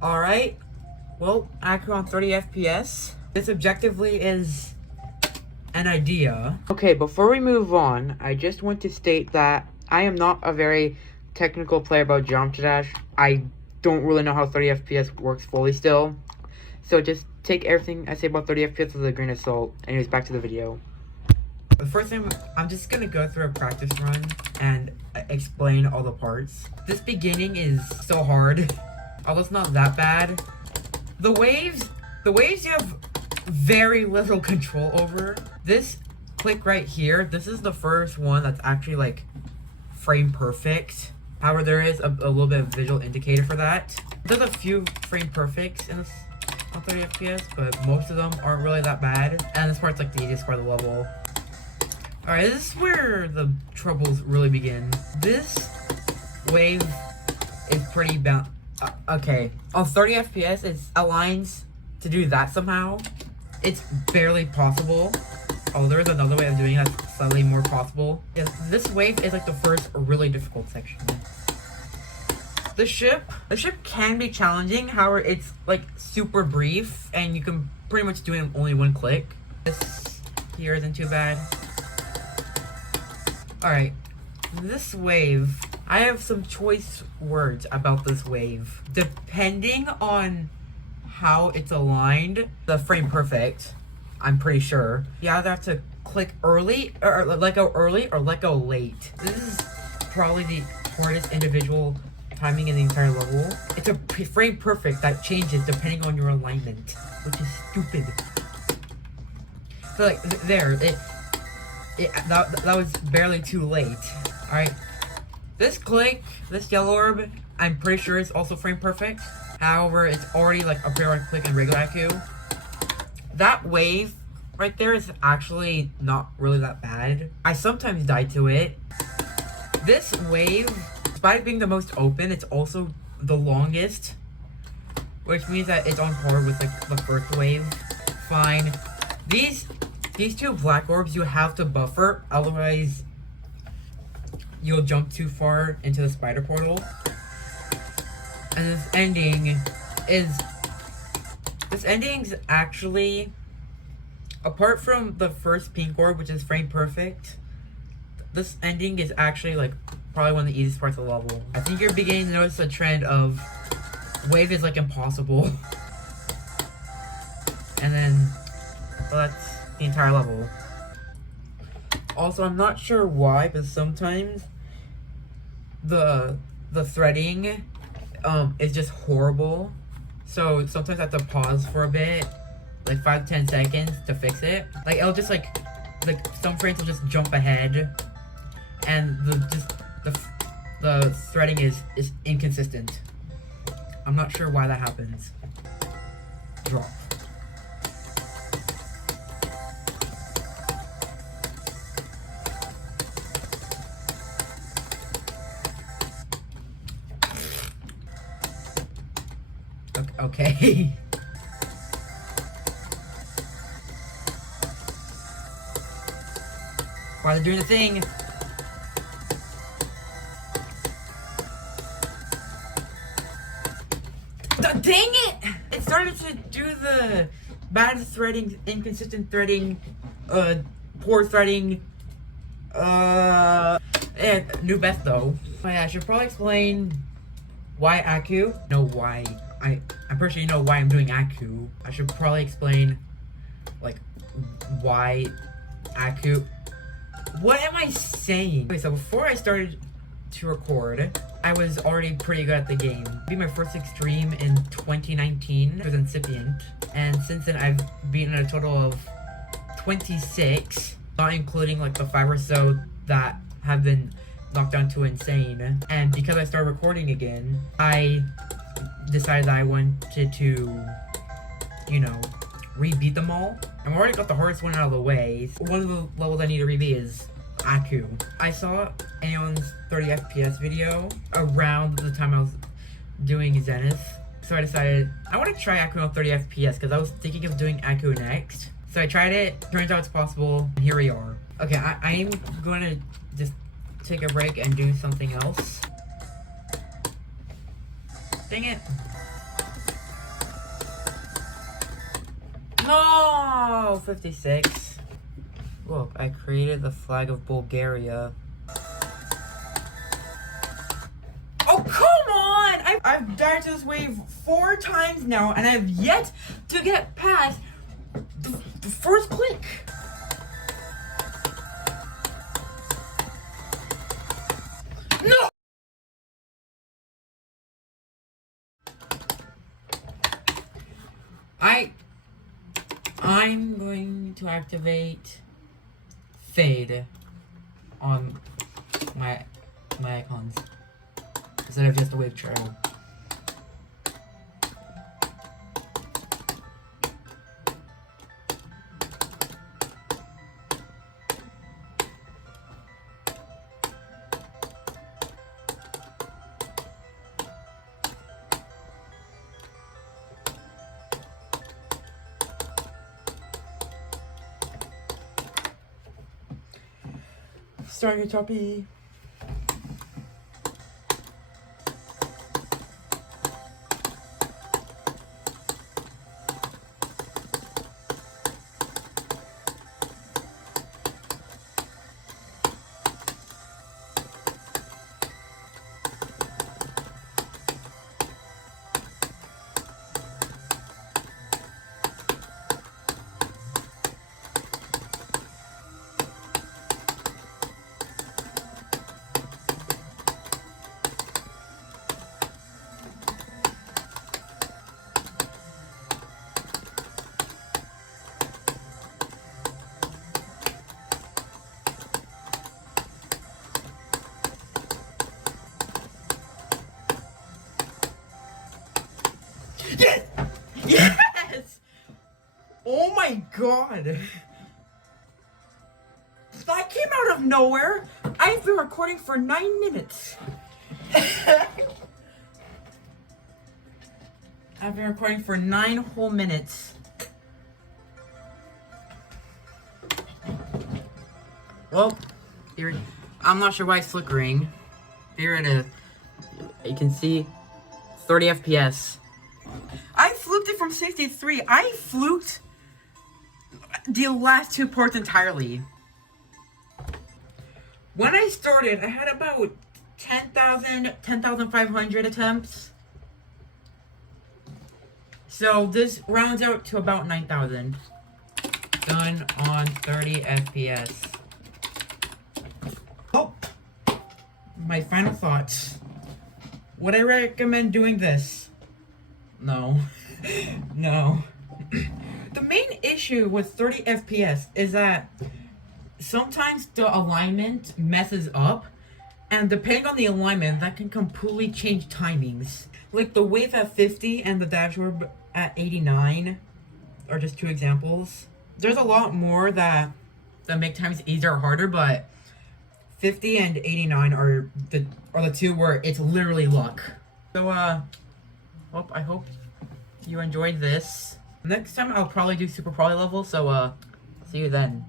Alright, well, accurate on 30 FPS. This objectively is an idea. Okay, before we move on, I just want to state that I am not a very technical player about Geometry Dash. I don't really know how 30 FPS works fully still. So just take everything I say about 30 FPS with a grain of salt. Anyways, back to the video. The first thing, I'm just gonna go through a practice run and explain all the parts. This beginning is so hard, although it's not that bad. The waves you have very little control over. This click right here, this is the first one that's actually like frame perfect. However, there is a little bit of visual indicator for that. There's a few frame perfects in this on 30 FPS, but most of them aren't really that bad. And this part's like the easiest part of the level. Alright, this is where the troubles really begin. This wave is pretty okay. On 30 FPS, it aligns to do that somehow. It's barely possible. Oh, there is another way of doing it that's slightly more possible. Yeah, this wave is like the first really difficult section. The ship can be challenging, however, it's like super brief, and you can pretty much do it in only one click. This here isn't too bad. Alright, this wave, I have some choice words about this wave. Depending on how it's aligned, the frame perfect, I'm pretty sure, you either have to click early, or let go early, or let go late. This is probably the hardest individual timing in the entire level. It's a frame perfect that changes depending on your alignment, which is stupid. So like, there, that was barely too late. Alright. This click, this yellow orb, I'm pretty sure it's also frame perfect. However, it's already like a periodic click in regular IQ. That wave right there is actually not really that bad. I sometimes die to it. This wave, despite being the most open, it's also the longest, which means that it's on par with like the first wave. Fine. These two black orbs you have to buffer, otherwise you'll jump too far into the spider portal. And this ending's actually, apart from the first pink orb, which is frame perfect, this ending is actually like probably one of the easiest parts of the level. I think you're beginning to notice a trend of wave is like impossible. And then, well, that's the entire level. Also, I'm not sure why, but sometimes the threading is just horrible. So sometimes I have to pause for a bit, like 5 to 10 seconds to fix it. Like it'll just like some frames will just jump ahead, and the threading is inconsistent. I'm not sure why that happens. Drop. Okay. While they're doing the thing. Dang it! It started to do the bad threading, inconsistent threading, poor threading, new best though. Oh yeah, I should probably explain why Aku. No, why. I'm pretty sure you know why I'm doing Aku. I should probably explain, like, why Aku. What am I saying? Okay, so before I started to record, I was already pretty good at the game. It'd be my first extreme in 2019. It was incipient. And since then, I've beaten a total of 26, not including, like, the 5 or so that have been knocked down to insane. And because I started recording again, I decided that I wanted to, you know, rebeat them all. I've already got the hardest one out of the way. One of the levels I need to rebeat is Aku. I saw anyone's 30 FPS video around the time I was doing Zenith, so I decided I want to try Aku on 30 FPS because I was thinking of doing Aku next. So I tried it, turns out it's possible, and here we are. Okay, I'm going to just take a break and do something else. Dang it. No, 56. Whoa, I created the flag of Bulgaria. Oh, come on! I've died to this wave 4 times now, and I've yet to get past the first click. No! I'm going to activate fade on my icons instead of just a wave trail. Start your toppy. Yes! Yes! Oh my god! That came out of nowhere! I've been recording for 9 minutes. I've been recording for 9 whole minutes. Well, here, I'm not sure why it's flickering. Here it is. You can see 30 FPS. I fluked it from 63. I fluked the last 2 parts entirely. When I started, I had about 10,500 attempts. So this rounds out to about 9,000. Done on 30 FPS. Oh, my final thoughts. Would I recommend doing this? No. No. The main issue with 30 FPS is that sometimes the alignment messes up, and depending on the alignment, that can completely change timings. Like the wave at 50 and the dashboard at 89 are just 2 examples. There's a lot more that make times easier or harder, but 50 and 89 are the 2 where it's literally luck. So I hope you enjoyed this. Next time I'll probably do super poly level, so see you then.